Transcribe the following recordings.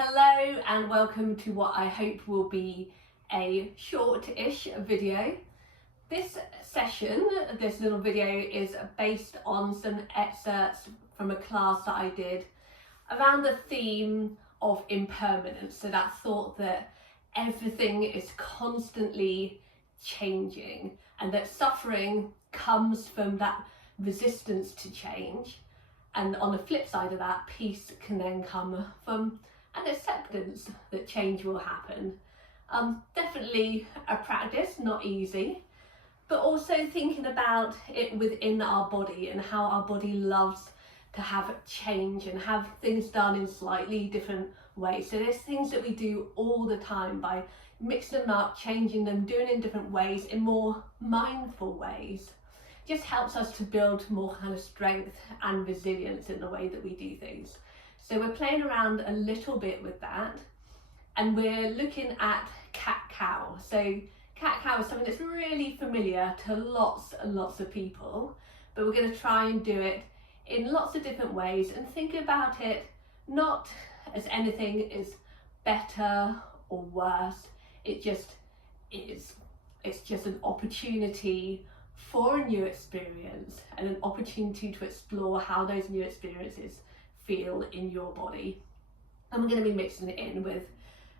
Hello and welcome to what I hope will be a short-ish video. This session, this little video is based on some excerpts from a class that I did around the theme of impermanence. So that thought that everything is constantly changing and that suffering comes from that resistance to change. And on the flip side of that, peace can then come from an acceptance that change will happen. Definitely a practice, not easy, but also thinking about it within our body and how our body loves to have change and have things done in slightly different ways. So there's things that we do all the time by mixing them up, changing them, doing it in different ways, in more mindful ways. Just helps us to build more kind of strength and resilience in the way that we do things. So we're playing around a little bit with that, and we're looking at cat-cow. So cat-cow is something that's really familiar to lots and lots of people, but we're going to try and do it in lots of different ways and think about it not as anything is better or worse. It just is. It's just an opportunity for a new experience and an opportunity to explore how those new experiences feel in your body. And we're going to be mixing it in with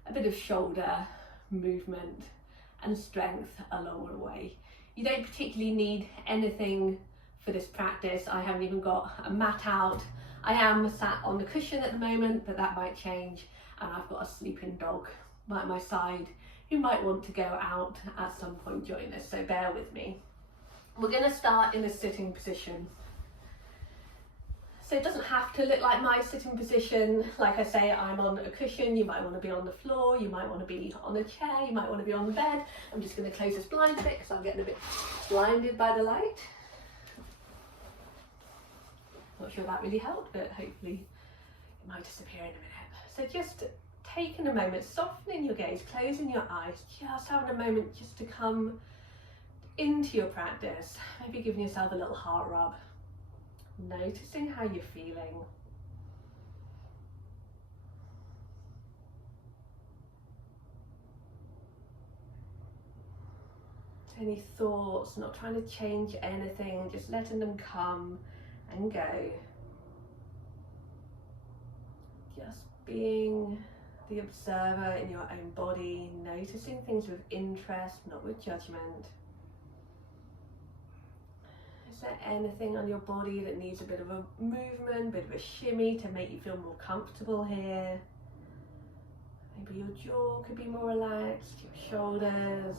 a bit of shoulder movement and strength along the way. You don't particularly need anything for this practice. I haven't even got a mat out. I am sat on the cushion at the moment, but that might change, and I've got a sleeping dog by my side who might want to go out at some point during this, so bear with me. We're going to start in a sitting position. So it doesn't have to look like my sitting position. Like I say, I'm on a cushion. You might want to be on the floor. You might want to be on a chair. You might want to be on the bed. I'm just going to close this blind a bit because I'm getting a bit blinded by the light. Not sure that really helped, but hopefully it might disappear in a minute. So just taking a moment, softening your gaze, closing your eyes, just having a moment just to come into your practice. Maybe giving yourself a little heart rub. Noticing how you're feeling. Any thoughts, not trying to change anything, just letting them come and go. Just being the observer in your own body, noticing things with interest, not with judgment. Is there anything on your body that needs a bit of a movement, a bit of a shimmy to make you feel more comfortable here? Maybe your jaw could be more relaxed, your shoulders.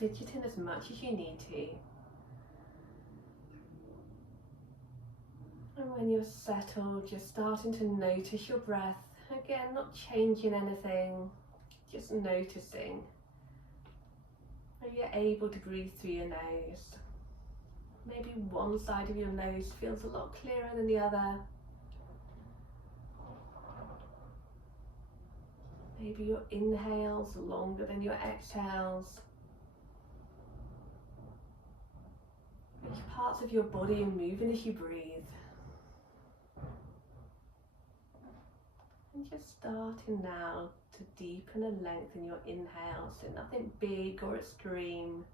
Fidgeting as much as you need to. And when you're settled, just starting to notice your breath. Again, not changing anything, just noticing. Are you able to breathe through your nose? Maybe one side of your nose feels a lot clearer than the other. Maybe your inhales are longer than your exhales. Which parts of your body are moving as you breathe? And just starting now to deepen and lengthen your inhale, so nothing big or extreme.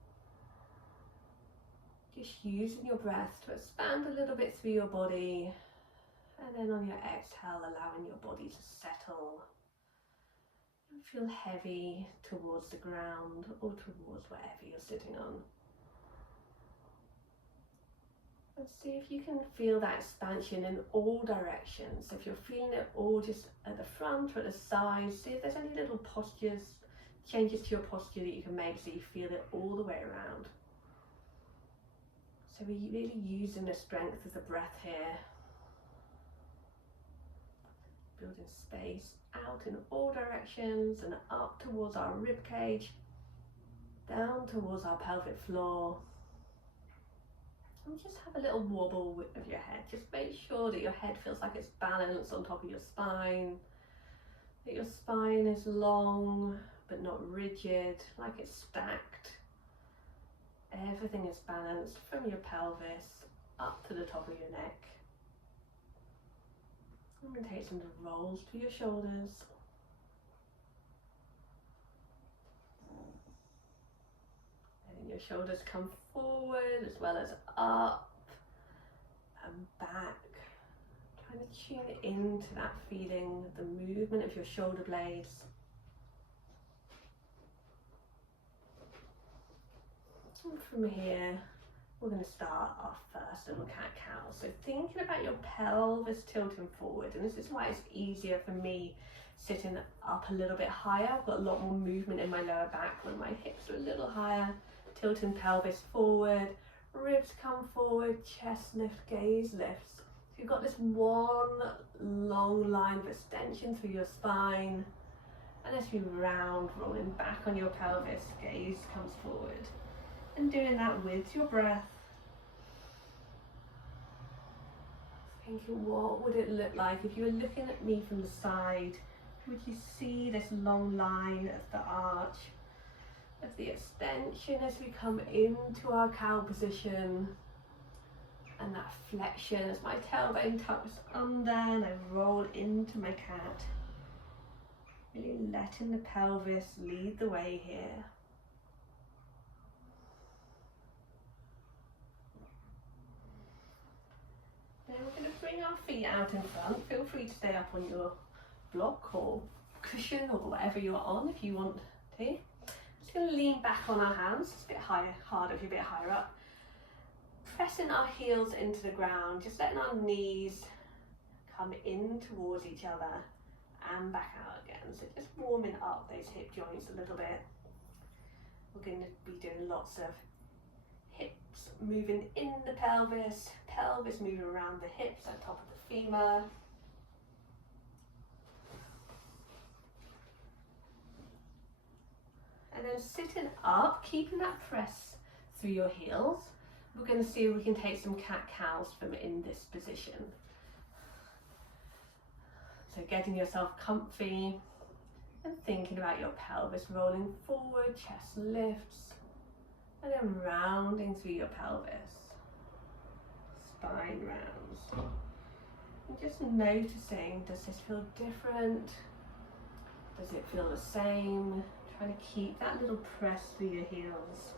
Just using your breath to expand a little bit through your body, and then on your exhale, allowing your body to settle and feel heavy towards the ground or towards wherever you're sitting on. And see if you can feel that expansion in all directions. If you're feeling it all just at the front or at the sides, see if there's any little postures, changes to your posture that you can make so you feel it all the way around. So we're really using the strength of the breath here. Building space out in all directions and up towards our rib cage, down towards our pelvic floor. And just have a little wobble of your head. Just make sure that your head feels like it's balanced on top of your spine. That your spine is long but not rigid, like it's stacked. Everything is balanced from your pelvis up to the top of your neck. I'm going to take some rolls to your shoulders. Letting your shoulders come forward as well as up and back. Trying to tune into that feeling, the movement of your shoulder blades. And from here, we're going to start our first little cat-cow. So thinking about your pelvis tilting forward, and this is why it's easier for me sitting up a little bit higher. I've got a lot more movement in my lower back when my hips are a little higher. Tilting pelvis forward, ribs come forward, chest lift, gaze lifts. So you've got this one long line of extension through your spine, and as you round, rolling back on your pelvis, gaze comes forward. And doing that with your breath. Thinking, what would it look like if you were looking at me from the side? Would you see this long line of the arch, of the extension as we come into our cow position, and that flexion as my tailbone tucks under and I roll into my cat. Really letting the pelvis lead the way here. Then we're going to bring our feet out in front. Feel free to stay up on your block or cushion or whatever you're on if you want to. Just going to lean back on our hands. It's a bit harder if you're a bit higher up. Pressing our heels into the ground, just letting our knees come in towards each other and back out again. So just warming up those hip joints a little bit. We're going to be doing lots of hips moving in the pelvis, pelvis moving around the hips on top of the femur. And then sitting up, keeping that press through your heels. We're going to see if we can take some cat-cows from in this position. So getting yourself comfy and thinking about your pelvis rolling forward, chest lifts, and then rounding through your pelvis. Spine rounds. And just noticing, does this feel different? Does it feel the same? Trying to keep that little press through your heels.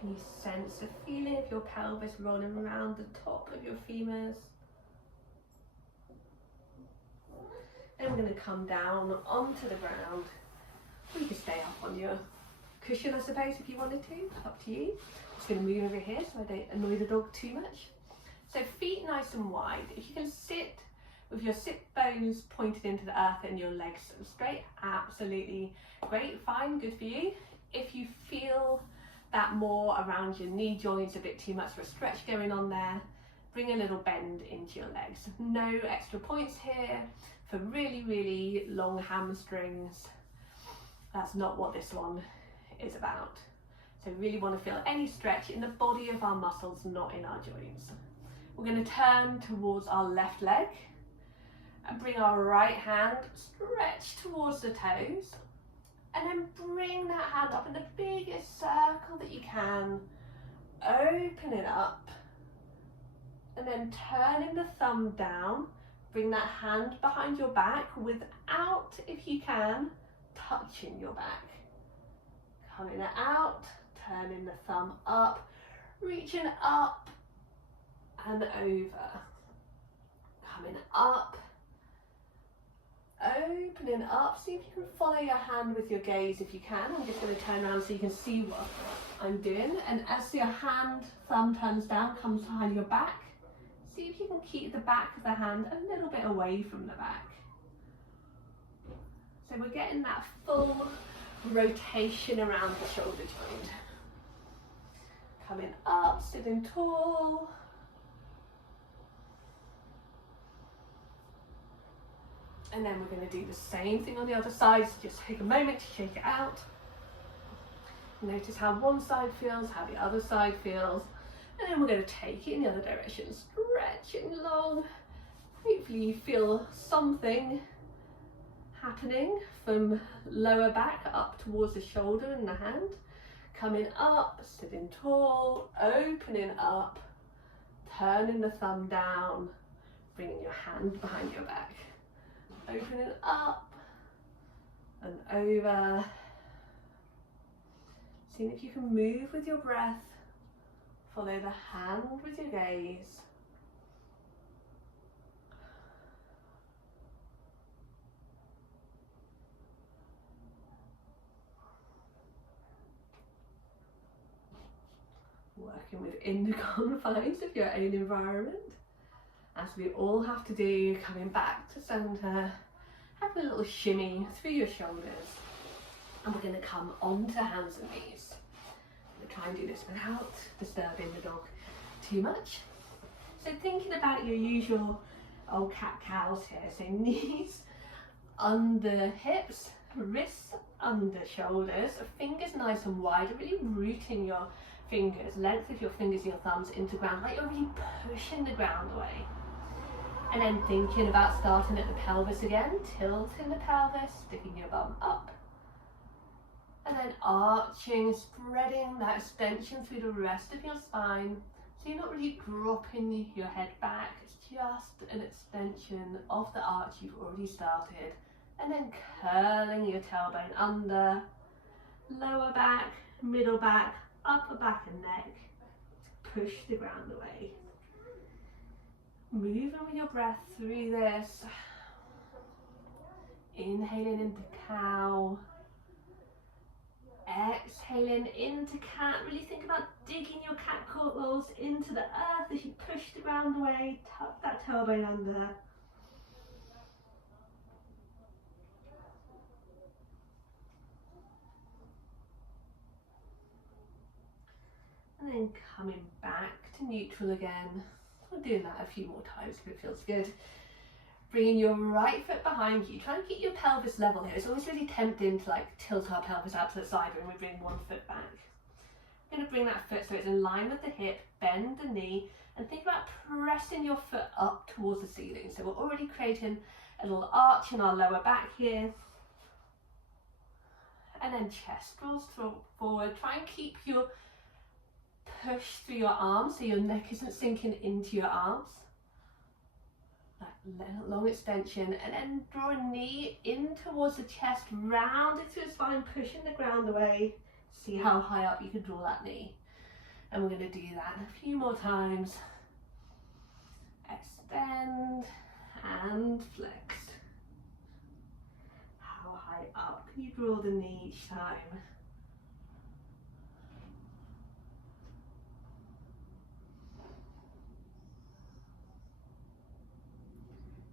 Can you sense the feeling of your pelvis rolling around the top of your femurs? Then we're going to come down onto the ground. You can stay up on your cushion, I suppose, if you wanted to. Up to you. I'm just going to move over here so I don't annoy the dog too much. So feet nice and wide. If you can sit with your sit bones pointed into the earth and your legs straight, absolutely great, fine, good for you. If you feel that more around your knee joints, a bit too much of a stretch going on there, bring a little bend into your legs. No extra points here for really, really long hamstrings. That's not what this one is about. So really want to feel any stretch in the body of our muscles, not in our joints. We're going to turn towards our left leg and bring our right hand stretch towards the toes. And then bring that hand up in the biggest circle that you can. Open it up. And then turning the thumb down. Bring that hand behind your back without, if you can, touching your back. Coming out, turning the thumb up, reaching up and over. Coming up. Opening up, see if you can follow your hand with your gaze if you can. I'm just going to turn around so you can see what I'm doing. And as your thumb turns down, comes behind your back, see if you can keep the back of the hand a little bit away from the back. So we're getting that full rotation around the shoulder joint. Coming up, sitting tall. And then we're going to do the same thing on the other side, so just take a moment to shake it out. Notice how one side feels, how the other side feels. And then we're going to take it in the other direction, stretching long. Hopefully you feel something happening from lower back up towards the shoulder and the hand. Coming up, sitting tall, opening up, turning the thumb down, bringing your hand behind your back. Opening up and over. Seeing if you can move with your breath. Follow the hand with your gaze. Working within the confines of your own environment, as we all have to do, coming back to centre, having a little shimmy through your shoulders, and we're going to come onto hands and knees. I'm going to try and do this without disturbing the dog too much. So thinking about your usual old cat-cows here, so knees under hips, wrists under shoulders, fingers nice and wide, really rooting your fingers, length of your fingers and your thumbs into ground, like you're really pushing the ground away. And then thinking about starting at the pelvis again, tilting the pelvis, sticking your bum up. And then arching, spreading that extension through the rest of your spine. So you're not really dropping your head back, it's just an extension of the arch you've already started. And then curling your tailbone under, lower back, middle back, upper back and neck, push the ground away. Moving with your breath through this. Inhaling into cow. Exhaling into cat. Really think about digging your cat claws into the earth as you push the ground away. Tuck that tailbone under. And then coming back to neutral again. We're doing that a few more times if it feels good. Bringing your right foot behind you. Try and keep your pelvis level here. It's always really tempting to like tilt our pelvis out to the side when we bring one foot back. I'm going to bring that foot so it's in line with the hip, bend the knee, and think about pressing your foot up towards the ceiling. So we're already creating a little arch in our lower back here. And then chest rolls forward. Try and keep your push through your arms so your neck isn't sinking into your arms. That long extension, and then draw a knee in towards the chest, round it through the spine, pushing the ground away. See how high up you can draw that knee. And we're going to do that a few more times. Extend and flex. How high up can you draw the knee each time?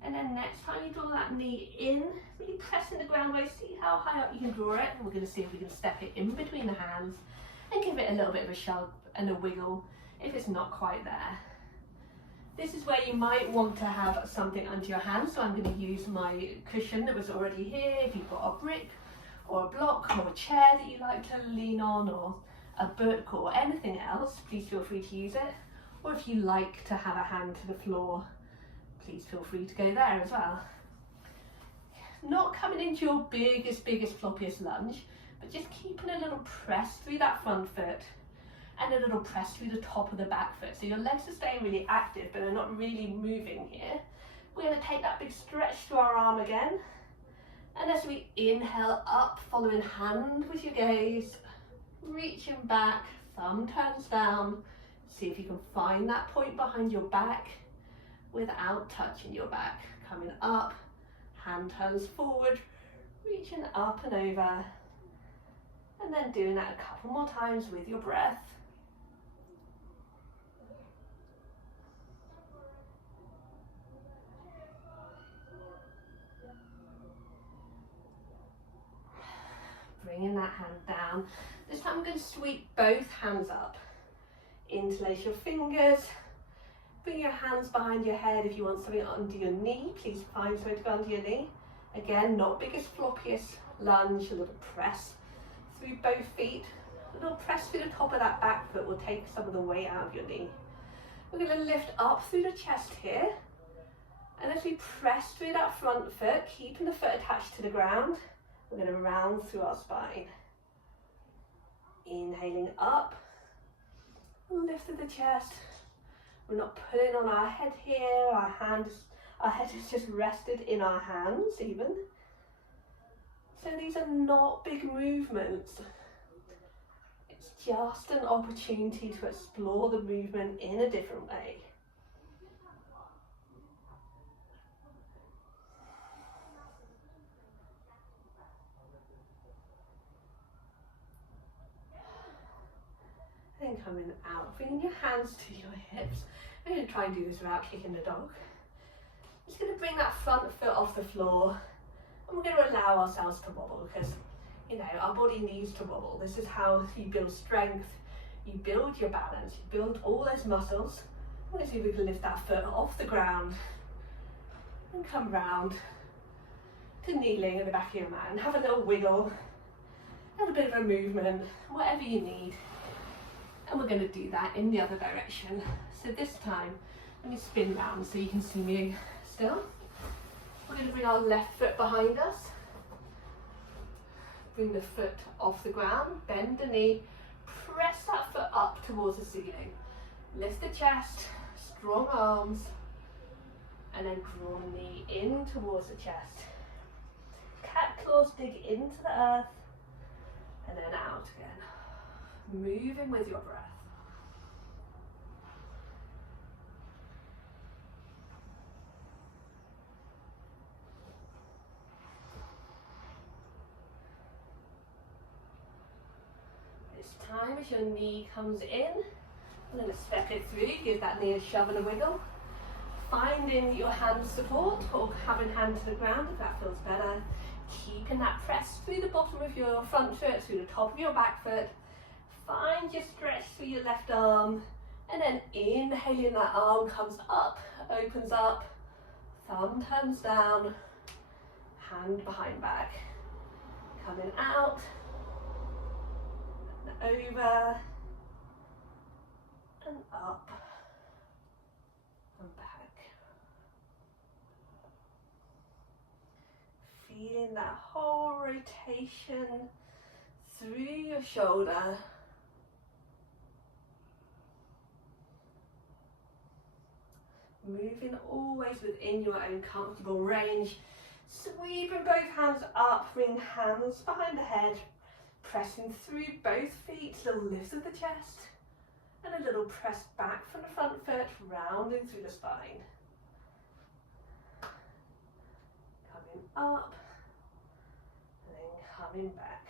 And then next time you draw that knee in, really pressing the ground away, see how high up you can draw it. And we're going to see if we can step it in between the hands and give it a little bit of a shove and a wiggle if it's not quite there. This is where you might want to have something under your hands, so I'm going to use my cushion that was already here. If you've got a brick or a block or a chair that you like to lean on, or a book or anything else, please feel free to use it. Or if you like to have a hand to the floor, please feel free to go there as well. Not coming into your biggest, floppiest lunge, but just keeping a little press through that front foot and a little press through the top of the back foot. So your legs are staying really active, but they're not really moving here. We're going to take that big stretch through our arm again. And as we inhale up, following hand with your gaze, reaching back, thumb turns down. See if you can find that point behind your back without touching your back. Coming up, hand turns forward, reaching up and over, and then doing that a couple more times with your breath. Bringing that hand down. This time I'm going to sweep both hands up. Interlace your fingers. Bring your hands behind your head. If you want something under your knee, please find something to go under your knee. Again, not biggest, floppiest lunge. A little press through both feet. A little press through the top of that back foot will take some of the weight out of your knee. We're going to lift up through the chest here And as we press through that front foot, keeping the foot attached to the ground, we're going to round through our spine. Inhaling up, lift of the chest. We're not pulling on our head here, our head is just rested in our hands even. So these are not big movements. It's just an opportunity to explore the movement in a different way. Then coming out, bringing your hands to your hips. I'm going to try and do this without kicking the dog. Just going to bring that front foot off the floor, and we're going to allow ourselves to wobble, because you know our body needs to wobble. This is how you build strength, you build your balance, you build all those muscles. I'm going to see if we can lift that foot off the ground and come round to kneeling at the back of your mat and have a little wiggle, have a bit of a movement, whatever you need. And we're going to do that in the other direction. So this time, let me spin round so you can see me still. We're going to bring our left foot behind us. Bring the foot off the ground, bend the knee, press that foot up towards the ceiling. Lift the chest, strong arms, and then draw the knee in towards the chest. Cat claws dig into the earth, and then out again. Moving with your breath. This time, as your knee comes in, I'm going to step it through, give that knee a shove and a wiggle. Finding your hand support or having hand to the ground if that feels better. Keeping that press through the bottom of your front foot, through the top of your back foot. Find your stretch through your left arm, and then inhaling, that arm comes up, opens up, thumb turns down, hand behind back. Coming out, and over, and up, and back. Feeling that whole rotation through your shoulder. Moving always within your own comfortable range. Sweeping both hands up, bring hands behind the head, pressing through both feet, little lift of the chest, and a little press back from the front foot, rounding through the spine. Coming up, and then coming back.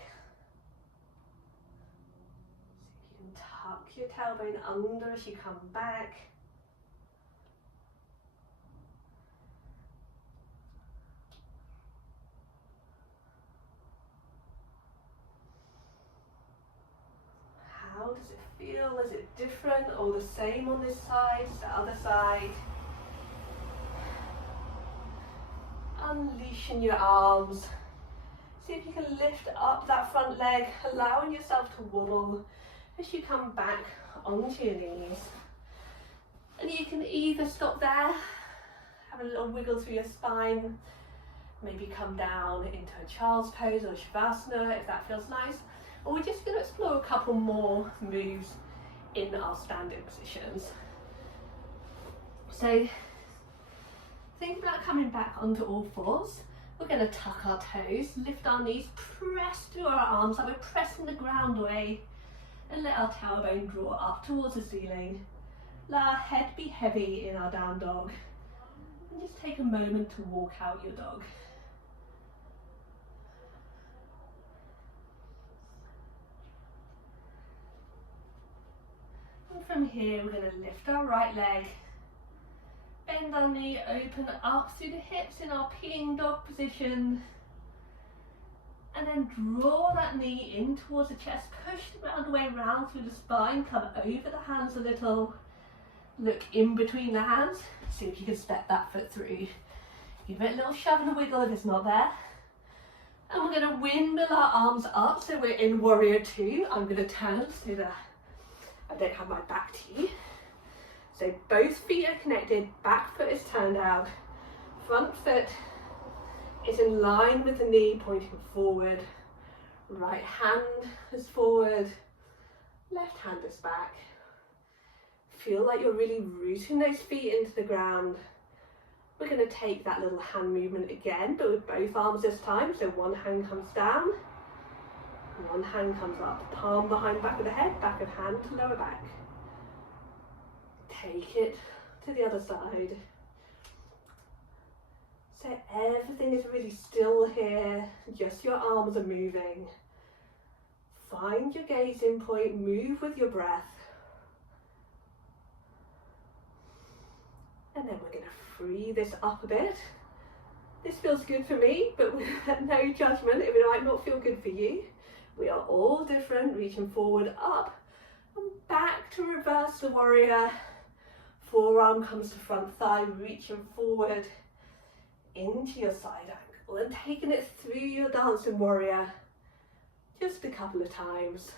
See if you can tuck your tailbone under as you come back. How does it feel? Is it different or the same on this side, the other side? Unleashing your arms. See if you can lift up that front leg, allowing yourself to wobble as you come back onto your knees. And you can either stop there, have a little wiggle through your spine, maybe come down into a child's pose or shavasana if that feels nice. Or we're just going to explore a couple more moves in our standing positions. So think about coming back onto all fours. We're going to tuck our toes, lift our knees, press through our arms like we're pressing the ground away, and let our tailbone draw up towards the ceiling. Let our head be heavy in our down dog, and just take a moment to walk out your dog. And from here, we're going to lift our right leg, bend our knee, open up through the hips in our peeing dog position, and then draw that knee in towards the chest, push the round way round through the spine, come over the hands a little, look in between the hands, see if you can step that foot through. Give it a little shove and a wiggle if it's not there. And we're going to windmill our arms up, so we're in warrior two. I'm going to turn so that I don't have my back to you. So both feet are connected, back foot is turned out. Front foot is in line with the knee pointing forward. Right hand is forward, left hand is back. Feel like you're really rooting those feet into the ground. We're going to take that little hand movement again, but with both arms this time. So one hand comes down, one hand comes up. Palm behind back of the head, back of hand to lower back. Take it to the other side. So everything is really still here, just your arms are moving. Find your gazing point, move with your breath. And then we're going to free this up a bit. This feels good for me, but with no judgment, it might not feel good for you. We are all different, reaching forward, up, and back to reverse the warrior. Forearm comes to front thigh, reaching forward into your side ankle and taking it through your dancing warrior just a couple of times.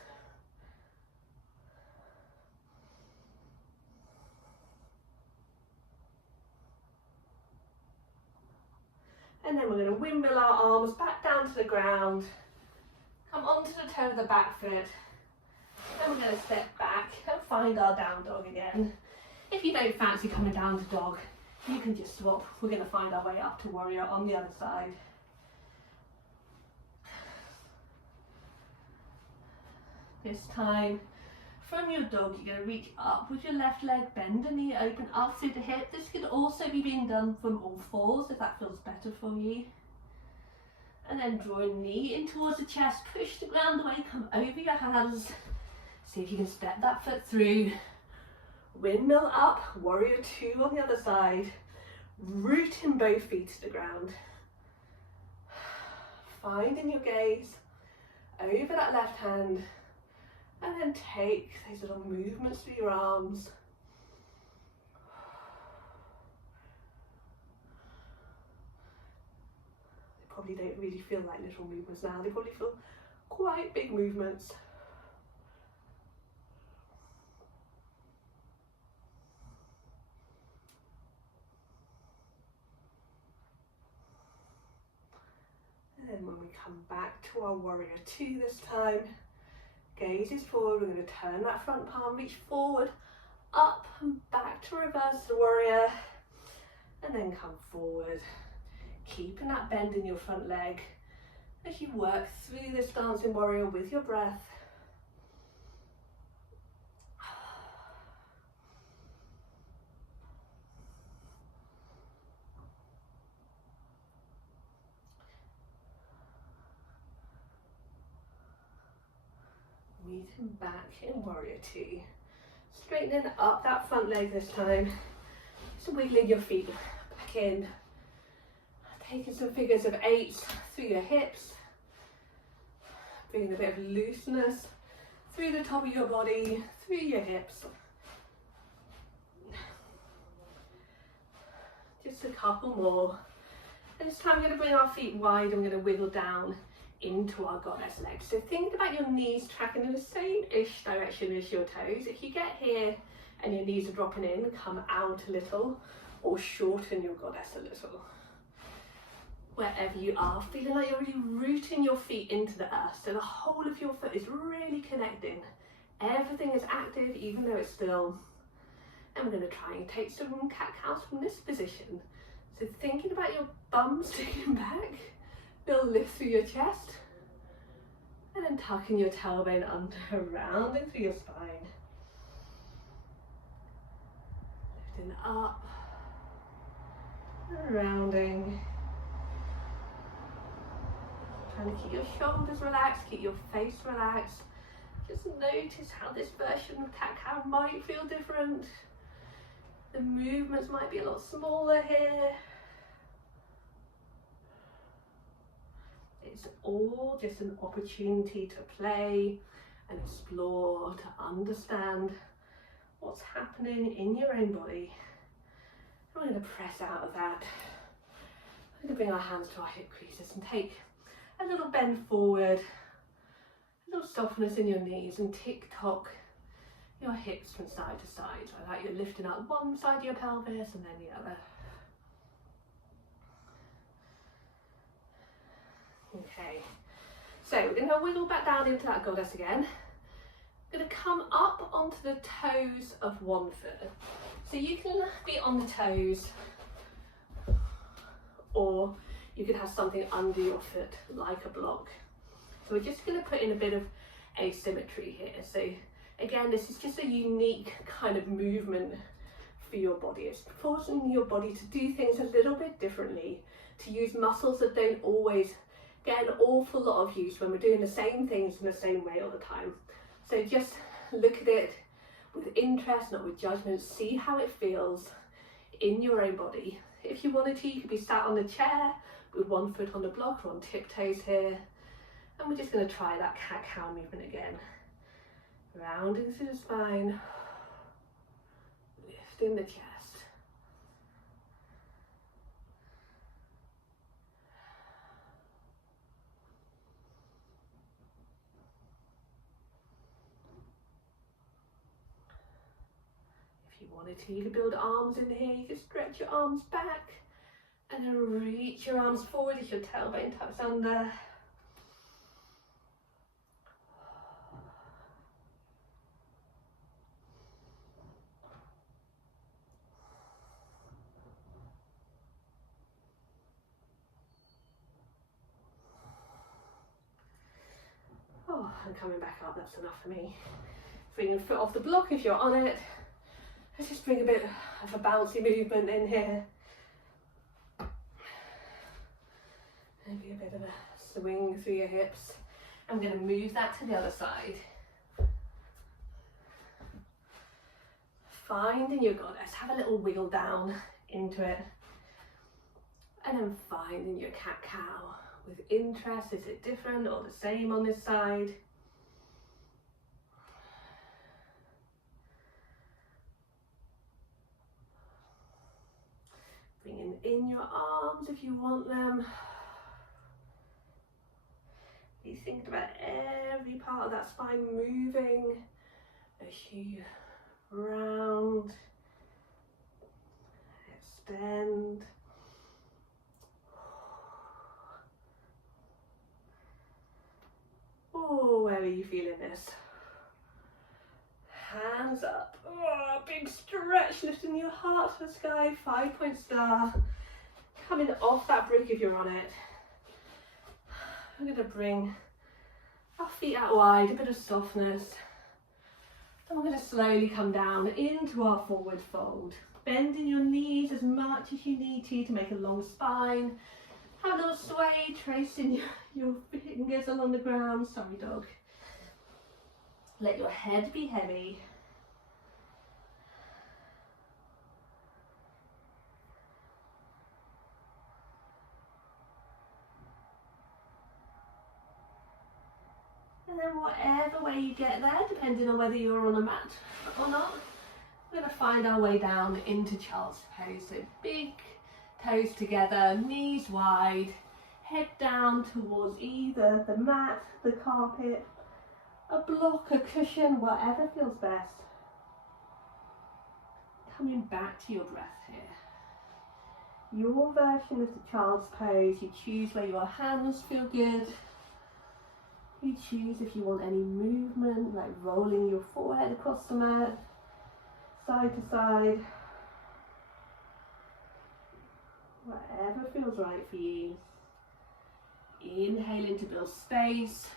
And then we're going to windmill our arms back down to the ground, come onto the toe of the back foot, then we're going to step back and find our down dog again. If you don't fancy coming down to dog, you can just swap. We're going to find our way up to warrior on the other side. This time, from your dog, you're going to reach up with your left leg, bend the knee, open up through the hip. This could also be being done from all fours if that feels better for you. And then draw a knee in towards the chest, push the ground away, come over your hands. See if you can step that foot through. Windmill up, warrior two on the other side. Rooting both feet to the ground. Finding your gaze over that left hand. And then take those little movements through your arms. They probably don't really feel like little movements now. They probably feel quite big movements. And then when we come back to our warrior two this time, gaze is forward, we're going to turn that front palm, reach forward, up and back to reverse the warrior, and then come forward, keeping that bend in your front leg as you work through this dancing warrior with your breath. Meeting back in warrior two. Straightening up that front leg this time. Just wiggling your feet back in. Taking some figures of eights through your hips. Bringing a bit of looseness through the top of your body, through your hips. Just a couple more. And this time we're going to bring our feet wide and we're going to wiggle down into our goddess legs. So think about your knees tracking in the same-ish direction as your toes. If you get here and your knees are dropping in, come out a little or shorten your goddess a little. Wherever you are, feeling like you're really rooting your feet into the earth. So the whole of your foot is really connecting. Everything is active even though it's still. And we're going to try and take some cat-cows from this position. So thinking about your bum sticking back, little lift through your chest, and then tucking your tailbone under, rounding through your spine. Lifting up, and rounding. Trying to keep your shoulders relaxed, keep your face relaxed. Just notice how this version of cat-cow might feel different. The movements might be a lot smaller here. It's all just an opportunity to play and explore, to understand what's happening in your own body. And we're going to press out of that. We're going to bring our hands to our hip creases and take a little bend forward, a little softness in your knees, and tick-tock your hips from side to side. Like that, you're lifting up one side of your pelvis and then the other. Okay, so we're going to wiggle back down into that goddess again. I'm going to come up onto the toes of one foot. So you can be on the toes, or you could have something under your foot like a block. So we're just going to put in a bit of asymmetry here. So again, this is just a unique kind of movement for your body. It's forcing your body to do things a little bit differently, to use muscles that don't always get an awful lot of use when we're doing the same things in the same way all the time. So just look at it with interest, not with judgment. See how it feels in your own body. If you wanted to, you could be sat on the chair with one foot on the block or on tiptoes here. And we're just going to try that cat-cow movement again. Rounding through the spine, lifting the chest. If you wanted to, you could build arms in here. You could stretch your arms back and then reach your arms forward as your tailbone tucks under. Oh, and coming back up, that's enough for me. Bring your foot off the block if you're on it. Let's just bring a bit of a bouncy movement in here. Maybe a bit of a swing through your hips. I'm going to move that to the other side. Finding your goddess, have a little wiggle down into it. And then finding your cat-cow. With interest, is it different or the same on this side? Bringing in your arms if you want them. Be thinking about every part of that spine moving as you round, extend. Oh, where are you feeling this? Hands up. Oh, big stretch, lifting your heart to the sky. 5-point star. Coming off that brick if you're on it. I'm going to bring our feet out wide, a bit of softness. And we're going to slowly come down into our forward fold. Bending your knees as much as you need to make a long spine. Have a little sway, tracing your fingers along the ground. Sorry, dog. Let your head be heavy. And then whatever way you get there, depending on whether you're on a mat or not, we're going to find our way down into child's pose. So big toes together, knees wide, head down towards either the mat, the carpet, a block, a cushion, whatever feels best. Coming back to your breath here. Your version of the child's pose, you choose where your hands feel good. You choose if you want any movement, like rolling your forehead across the mat, side to side. Whatever feels right for you. Inhaling to build space.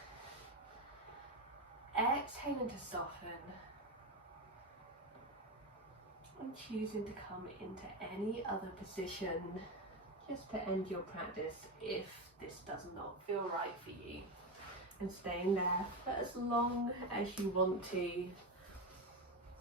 Exhaling to soften. And choosing to come into any other position just to end your practice if this does not feel right for you. And staying there for as long as you want to